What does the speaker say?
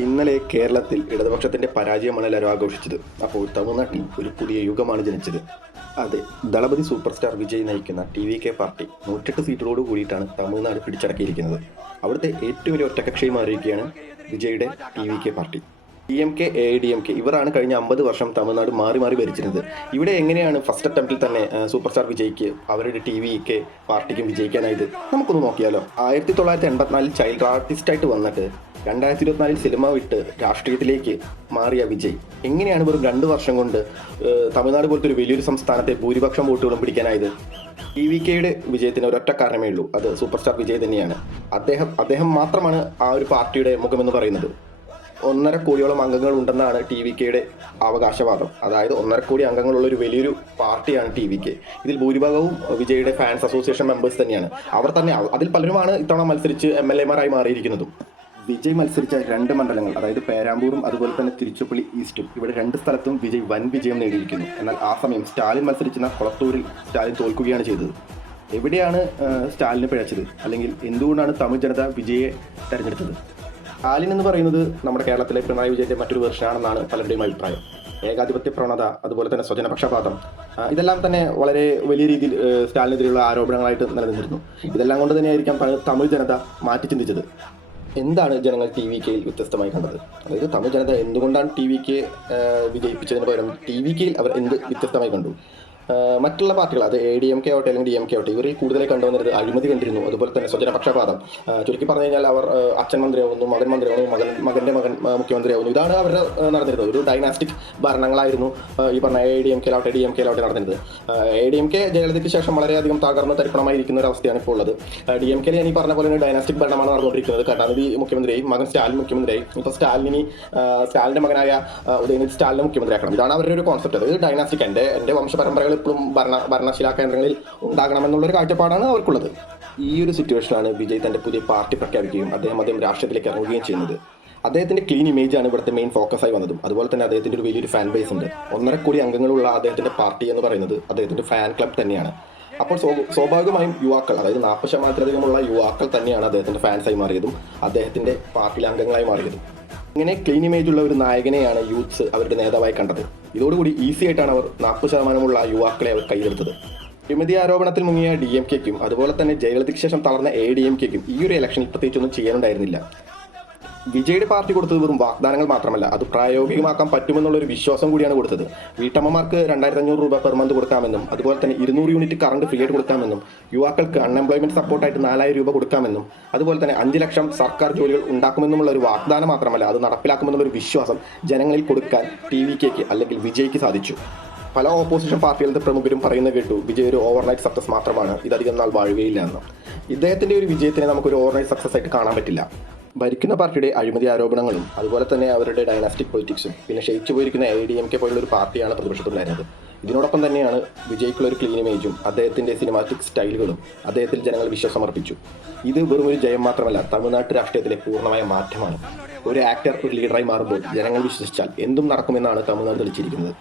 ഇന്നലെ കേരളത്തിൽ ഇടതുപക്ഷത്തിന്റെ പരാജയമാണ് എല്ലാവരും ആഘോഷിച്ചത്. അപ്പോൾ തമിഴ്നാട്ടിൽ ഒരു പുതിയ യുഗമാണ് ജനിച്ചത്. അതെ, ദളപതി സൂപ്പർ സ്റ്റാർ വിജയ് നയിക്കുന്ന TVK പാർട്ടി 108 സീറ്റുകളോട് കൂടിയിട്ടാണ് തമിഴ്നാട് പിടിച്ചടക്കിയിരിക്കുന്നത്. അവിടുത്തെ ഏറ്റവും വലിയ ഒറ്റക്കക്ഷിയായി മാറിയിരിക്കുകയാണ് വിജയുടെ TVK പാർട്ടി. DMK, AIDMK ഇവരാണ് കഴിഞ്ഞ 50 വർഷം തമിഴ്നാട് മാറി മാറി ഭരിച്ചിരുന്നത്. ഇവിടെ എങ്ങനെയാണ് ഫസ്റ്റ് അറ്റംപ്റ്റിൽ തന്നെ സൂപ്പർ സ്റ്റാർ വിജയ്ക്ക് അവരുടെ TVK പാർട്ടിക്കും വിജയിക്കാനായത്? നമുക്കൊന്ന് നോക്കിയാലോ. 1984 ചൈൽഡ് ആർട്ടിസ്റ്റായിട്ട് വന്നിട്ട് 2024 സിനിമ വിട്ട് രാഷ്ട്രീയത്തിലേക്ക് മാറിയ വിജയ് എങ്ങനെയാണ് വെറും 2 വർഷം കൊണ്ട് തമിഴ്നാട് പോലത്തെ ഒരു വലിയൊരു സംസ്ഥാനത്തെ ഭൂരിപക്ഷം വോട്ടുകളും പിടിക്കാനായത്? TVKയുടെ വിജയത്തിന് ഒരൊറ്റ കാരണമേ ഉള്ളൂ, അത് സൂപ്പർ സ്റ്റാർ വിജയ് തന്നെയാണ്. അദ്ദേഹം മാത്രമാണ് ആ ഒരു പാർട്ടിയുടെ മുഖമെന്ന് പറയുന്നത്. 1.5 കോടിയോളം അംഗങ്ങൾ ഉണ്ടെന്നാണ് TVKയുടെ അവകാശവാദം. അതായത് 1.5 കോടി അംഗങ്ങളുള്ള ഒരു വലിയൊരു പാർട്ടിയാണ് TVK. ഇതിൽ ഭൂരിഭാഗവും വിജയുടെ ഫാൻസ് അസോസിയേഷൻ മെമ്പേഴ്സ് തന്നെയാണ്. അവർ തന്നെ അതിൽ പലരുമാണ് ഇത്തവണ മത്സരിച്ച് MLA-മാരായി മാറിയിരിക്കുന്നതും. വിജയ് മത്സരിച്ച 2 മണ്ഡലങ്ങൾ, അതായത് പേരാമ്പൂറും അതുപോലെ തന്നെ തിരുച്ചിപ്പള്ളി ഈസ്റ്റും, ഇവിടെ 2 സ്ഥലത്തും വിജയ് വൻ വിജയം നേടിയിരിക്കുന്നു. എന്നാൽ ആ സമയം സ്റ്റാലിൻ മത്സരിച്ചിരുന്ന കൊളത്തൂരിൽ സ്റ്റാലിൻ തോൽക്കുകയാണ് ചെയ്തത്. എവിടെയാണ് സ്റ്റാലിന് പിഴച്ചത്? അല്ലെങ്കിൽ എന്തുകൊണ്ടാണ് തമിഴ് ജനത വിജയെ തെരഞ്ഞെടുത്തത്? സ്റ്റാലിൻ എന്ന് പറയുന്നത് നമ്മുടെ കേരളത്തിലെ പിണറായി വിജയന്റെ മറ്റൊരു വെർഷനാണെന്നാണ് പലരുടെയും അഭിപ്രായം. ഏകാധിപത്യ പ്രവണത, അതുപോലെ തന്നെ സ്വജനപക്ഷപാതം, ഇതെല്ലാം തന്നെ വളരെ വലിയ രീതിയിൽ സ്റ്റാലിനെതിരെയുള്ള ആരോപണങ്ങളായിട്ട് നിലനിന്നിരുന്നു. ഇതെല്ലാം കൊണ്ട് തന്നെയായിരിക്കാം തമിഴ് ജനത മാറ്റി ചിന്തിച്ചത്. എന്താണ് ജനങ്ങൾ TVKയിൽ വ്യത്യസ്തമായി കണ്ടത്? അതായത് തമിഴ് ജനത എന്തുകൊണ്ടാണ് TVK വിജയിപ്പിച്ചതിന് പകരം TVKയിൽ അവർ എന്ത് വ്യത്യസ്തമായി കണ്ടു? മറ്റുള്ള പാർട്ടികൾ, അത് AIDMK ആവട്ടെ അല്ലെങ്കിൽ DMK ആവട്ടെ, ഇവരിൽ കൂടുതലായി കണ്ടുവന്നത് അഴിമതി കണ്ടിരുന്നു. അതുപോലെ തന്നെ സ്വജനപക്ഷപാതം. ചുരുക്കി പറഞ്ഞു കഴിഞ്ഞാൽ അവർ അച്ഛൻ മന്ത്രിയാവുന്നു, മകൻ മന്ത്രിയാവുന്നു, മകൻ്റെ മകൻ മുഖ്യമന്ത്രിയാവുന്നു. ഇതാണ് അവരുടെ നടന്നിരുന്നത്. ഒരു ഡൈനാസ്റ്റിക് ഭരണങ്ങളായിരുന്നു ഈ പറഞ്ഞ AIDMK ആവട്ടെ DMK ആവട്ടെ നടന്നിരുന്നത്. AIDMK ജയലളിതയ്ക്ക് ശേഷം വളരെയധികം തകർന്ന് തരിപ്പണമായിരിക്കുന്ന ഒരു അവസ്ഥയാണ് ഇപ്പോൾ ഉള്ളത്. DMK ഞാൻ ഈ പറഞ്ഞ പോലെ ഡൈനാസ്റ്റിക് ഭരണമാണ് നടന്നുകൊണ്ടിരിക്കുന്നത്. കരുണാനിധി മുഖ്യമന്ത്രിയായി, മകൻ സ്റ്റാലിൻ മുഖ്യമന്ത്രിയായി, ഇപ്പോൾ സ്റ്റാലിൻ്റെ മകനായ ഉദയനിധി സ്റ്റാലിനെ മുഖ്യമന്ത്രിയാക്കണം. ഇതാണ് അവരുടെ ഒരു കോൺസെപ്റ്റ്. അത് ഡൈനാസ്റ്റിക്, എൻ്റെ വംശപരമ്പരകൾ എപ്പോഴും ഭരണശീല കേന്ദ്രങ്ങളിൽ ഉണ്ടാകണമെന്നുള്ളൊരു കാഴ്ചപ്പാടാണ് അവർക്കുള്ളത്. ഈ ഒരു സിറ്റുവേഷനാണ് വിജയ് തൻ്റെ പുതിയ പാർട്ടി പ്രഖ്യാപിക്കുകയും അദ്ദേഹം രാഷ്ട്രീയത്തിലേക്ക് ഇറങ്ങുകയും ചെയ്യുന്നത്. അദ്ദേഹത്തിൻ്റെ ക്ലീൻ ഇമേജാണ് ഇവിടുത്തെ മെയിൻ ഫോക്കസായി വന്നതും. അതുപോലെ തന്നെ അദ്ദേഹത്തിൻ്റെ ഒരു വലിയൊരു ഫാൻ ബേസ് ഉണ്ട്. 1.5 കോടി അംഗങ്ങളുള്ള അദ്ദേഹത്തിൻ്റെ പാർട്ടി എന്ന് പറയുന്നത് അദ്ദേഹത്തിൻ്റെ ഫാൻ ക്ലബ് തന്നെയാണ്. അപ്പോൾ സ്വാഭാവികമായും യുവാക്കൾ, അതായത് 40% യുവാക്കൾ തന്നെയാണ് അദ്ദേഹത്തിൻ്റെ ഫാൻസായി മാറിയതും അദ്ദേഹത്തിൻ്റെ പാർട്ടിയിലെ അംഗങ്ങളായി മാറിയതും. ഇങ്ങനെ ക്ലീൻ ഇമേജ് ഉള്ള ഒരു നായകനെയാണ് യൂത്ത്സ് അവരുടെ നേതാവായി കണ്ടത്. ഇതോടുകൂടി ഈസി ആയിട്ടാണ് അവർ 40% യുവാക്കളെ അവർ കയ്യിലെടുത്തത്. അഴിമതി ആരോപണത്തിൽ മുങ്ങിയ DMKയ്ക്കും അതുപോലെ തന്നെ ജയലളിതയ്ക്ക് ശേഷം തളർന്ന AIDMKയ്ക്കും ഈ ഒരു ഇലക്ഷനിൽ പ്രത്യേകിച്ചൊന്നും ചെയ്യാനുണ്ടായിരുന്നില്ല. വിജയുടെ പാർട്ടി കൊടുത്തത് വെറും വാഗ്ദാനങ്ങൾ മാത്രമല്ല, അത് പ്രായോഗികമാക്കാൻ പറ്റുമെന്നുള്ളൊരു വിശ്വാസം കൂടിയാണ് കൊടുത്തത്. വീട്ടമ്മമാർക്ക് 2500 രൂപ പെർ മന്ത് കൊടുക്കാമെന്നും, അതുപോലെ തന്നെ 200 യൂണിറ്റ് കറണ്ട് ഫ്രീ ആയിട്ട് കൊടുക്കാമെന്നും, യുവാക്കൾക്ക് അൺഎംപ്ലോയ്മെന്റ് സപ്പോർട്ടായിട്ട് 4000 രൂപ കൊടുക്കാമെന്നും, അതുപോലെ തന്നെ 5 ലക്ഷം സർക്കാർ ജോലികൾ ഉണ്ടാക്കുമെന്നുമുള്ള ഒരു വാഗ്ദാനം മാത്രമല്ല, അത് നടപ്പിലാക്കുമെന്നുള്ളൊരു വിശ്വാസം ജനങ്ങളിൽ കൊടുക്കാൻ TVKയ്ക്ക് അല്ലെങ്കിൽ വിജയ്ക്ക് സാധിച്ചു. പല ഓപ്പോസിഷൻ പാർട്ടികളുടെ പ്രമുഖരും പറയുന്നത് കേട്ടു, വിജയ് ഒരു ഓവർനൈറ്റ് സക്സസ് മാത്രമാണ്, ഇതധികം നാൾ വാഴുകയില്ല എന്ന്. ഇദ്ദേഹത്തിൻ്റെ ഒരു വിജയത്തിനെ നമുക്കൊരു ഓവർനൈറ്റ് സക്സസ് ആയിട്ട് കാണാൻ പറ്റില്ല. ഭരിക്കുന്ന പാർട്ടിയുടെ അഴിമതി ആരോപണങ്ങളും അതുപോലെ തന്നെ അവരുടെ ഡൈനാസ്റ്റിക് പൊളിറ്റിക്സും പിന്നെ ക്ഷയിച്ചു പോയിരിക്കുന്ന AIDMK പോലുള്ള ഒരു പാർട്ടിയാണ് പ്രതിപക്ഷത്തുണ്ടായിരുന്നത്. ഇതിനോടൊപ്പം തന്നെയാണ് വിജയ്ക്കുള്ള ഒരു ക്ലീൻ ഇമേജും അദ്ദേഹത്തിൻ്റെ സിനിമാറ്റിക് സ്റ്റൈലുകളും അദ്ദേഹത്തിൽ ജനങ്ങൾ വിശ്വാസമർപ്പിച്ചു. ഇത് വെറും ഒരു ജയം മാത്രമല്ല, തമിഴ്നാട്ട് രാഷ്ട്രീയത്തിലെ പൂർണ്ണമായ മാറ്റമാണ്. ഒരു ആക്ടർ ഒരു ലീഡറായി മാറുമ്പോൾ ജനങ്ങൾ വിശ്വസിച്ചാൽ എന്തും നടക്കുമെന്നാണ് തമിഴ്നാട് തെളിച്ചിരിക്കുന്നത്.